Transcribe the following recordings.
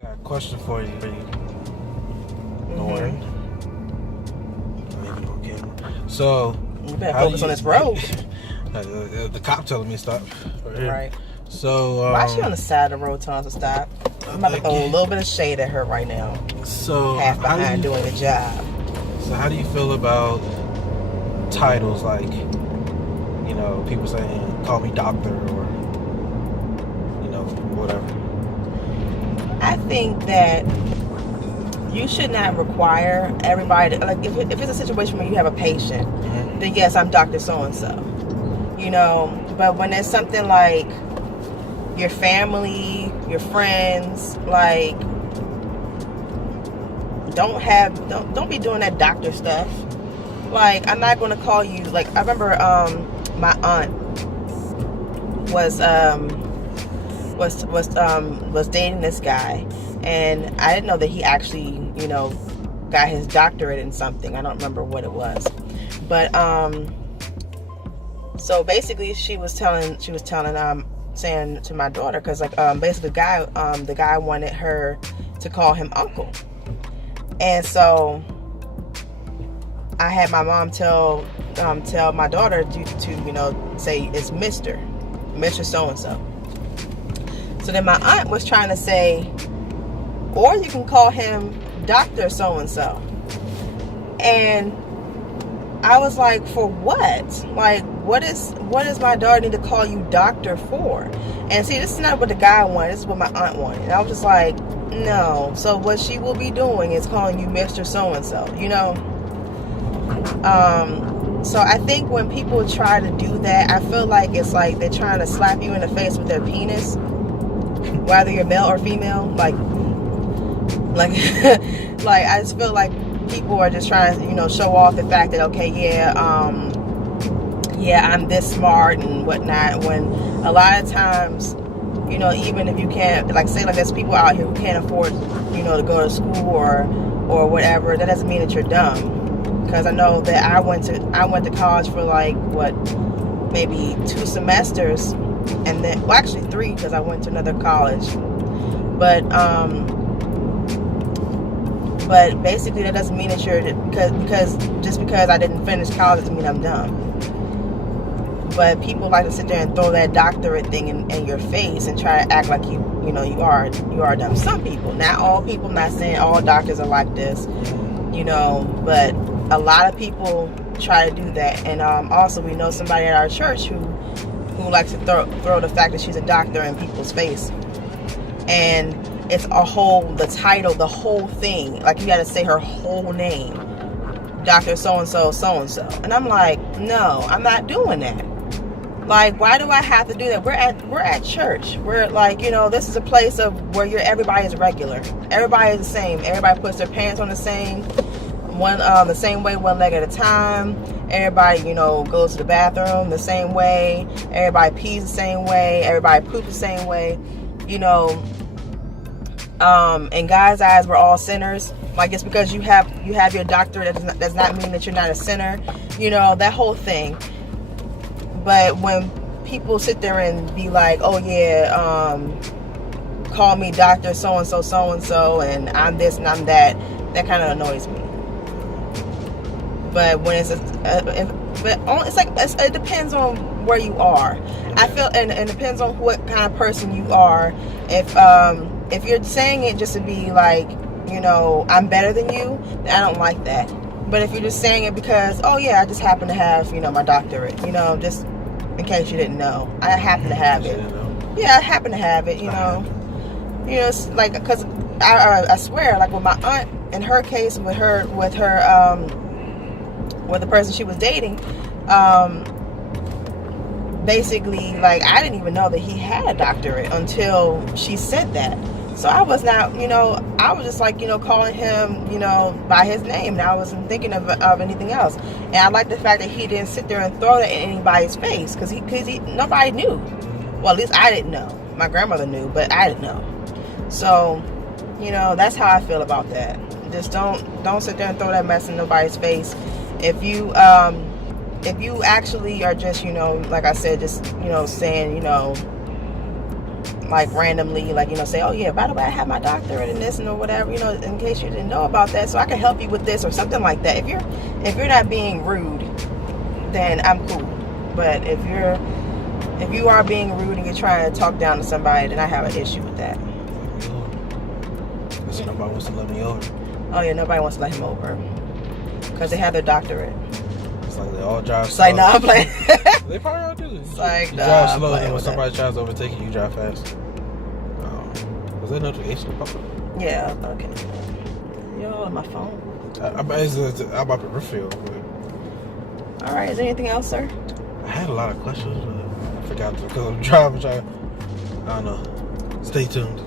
Got a question for you, Lauren. Maybe on camera. So, you better focus on this road. The cop telling me to stop. Right. So, why is she on the side of the road telling us to stop? I'm about to throw a little bit of shade at her right now. So, half behind doing a job. So, how do you feel about titles like, people saying, call me doctor, or, whatever? I think that you should not require everybody to, like, if it's a situation where you have a patient, then yes, I'm Dr. So-and-so. But when it's something like your family, your friends, like, don't be doing that doctor stuff. Like, I'm not going to call you, like, I remember my aunt was dating this guy, and I didn't know that he actually, got his doctorate in something. I don't remember what it was, but so basically she was saying to my daughter, because basically the guy wanted her to call him uncle, and so I had my mom tell my daughter to say it's Mr. So-and-so. So then my aunt was trying to say, or you can call him Dr. So-and-so. And I was like, for what? Like, what is my daughter need to call you doctor for? And see, this is not what the guy wanted. This is what my aunt wanted. And I was just like, no. So what she will be doing is calling you Mr. So-and-so, So I think when people try to do that, I feel like it's like they're trying to slap you in the face with their penis, whether you're male or female. Like I just feel like people are just trying to, show off the fact that, okay, I'm this smart and whatnot, when a lot of times, even if you can't, there's people out here who can't afford, to go to school or whatever, that doesn't mean that you're dumb. Because I know that I went to college for maybe 2 semesters, and then, well, actually 3, because I went to another college. But basically that doesn't mean that you're, because just because I didn't finish college doesn't mean I'm dumb. But people like to sit there and throw that doctorate thing in your face and try to act like you are dumb. Some people, not all people. I'm not saying all doctors are like this, but a lot of people try to do that. And also we know somebody at our church who likes to throw the fact that she's a doctor in people's face. And it's the title, the whole thing. Like, you got to say her whole name. Dr. So-and-so, so-and-so. And I'm like, no, I'm not doing that. Like, why do I have to do that? We're at church. We're like, this is a place of where everybody is regular. Everybody is the same. Everybody puts their pants on the same way, one leg at a time. Everybody, goes to the bathroom the same way. Everybody pees the same way. Everybody poops the same way. In God's eyes, we're all sinners. Like, just because you have your doctorate, that does not mean that you're not a sinner. That whole thing. But when people sit there and be like, oh yeah, call me Dr. So-and-so, so-and-so, and I'm this and I'm that, that kind of annoys me. But when it depends on where you are. I feel, and it depends on what kind of person you are. If you're saying it just to be like, I'm better than you, then I don't like that. But if you're just saying it because, oh yeah, I just happen to have, my doctorate, just in case you didn't know, I happen to have it. Yeah, I happen to have it, it's like, because I swear, like with my aunt, in her case, with the person she was dating, basically, like, I didn't even know that he had a doctorate until she said that. So I was not, I was just like, calling him, by his name, and I wasn't thinking of anything else. And I like the fact that he didn't sit there and throw that in anybody's face, because nobody knew. Well, at least I didn't know. My grandmother knew, but I didn't know. So, that's how I feel about that. Just don't sit there and throw that mess in nobody's face. If if you actually are just, you know, like I said, just, you know, saying, you know, like randomly, like, you know, say, oh yeah, by the way, I have my doctorate in this and or whatever, you know, in case you didn't know about that, so I can help you with this or something like that. If you're not being rude, then I'm cool. But if you are being rude and you're trying to talk down to somebody, then I have an issue with that. Listen, nobody wants to let me over. Oh yeah, nobody wants to let him over because they have their doctorate. It's like they all drive It's slow. like, nah, I'm playing. They probably all do. It's like, you nah, drive I'm slow, playing and when with somebody tries to overtake you, you drive fast. Was that notification pop up? Yeah, okay. Yo, on my phone. I'm about to refill. But All right, is there anything else, sir? I had a lot of questions, but I forgot to because I'm driving. I don't know. Stay tuned.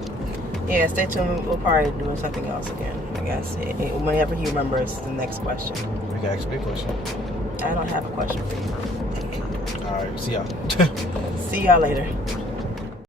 Yeah, stay tuned. We'll probably do something else again, I guess. Whenever he remembers the next question. We can ask me a question. I don't have a question for you. All right, see y'all. See y'all later.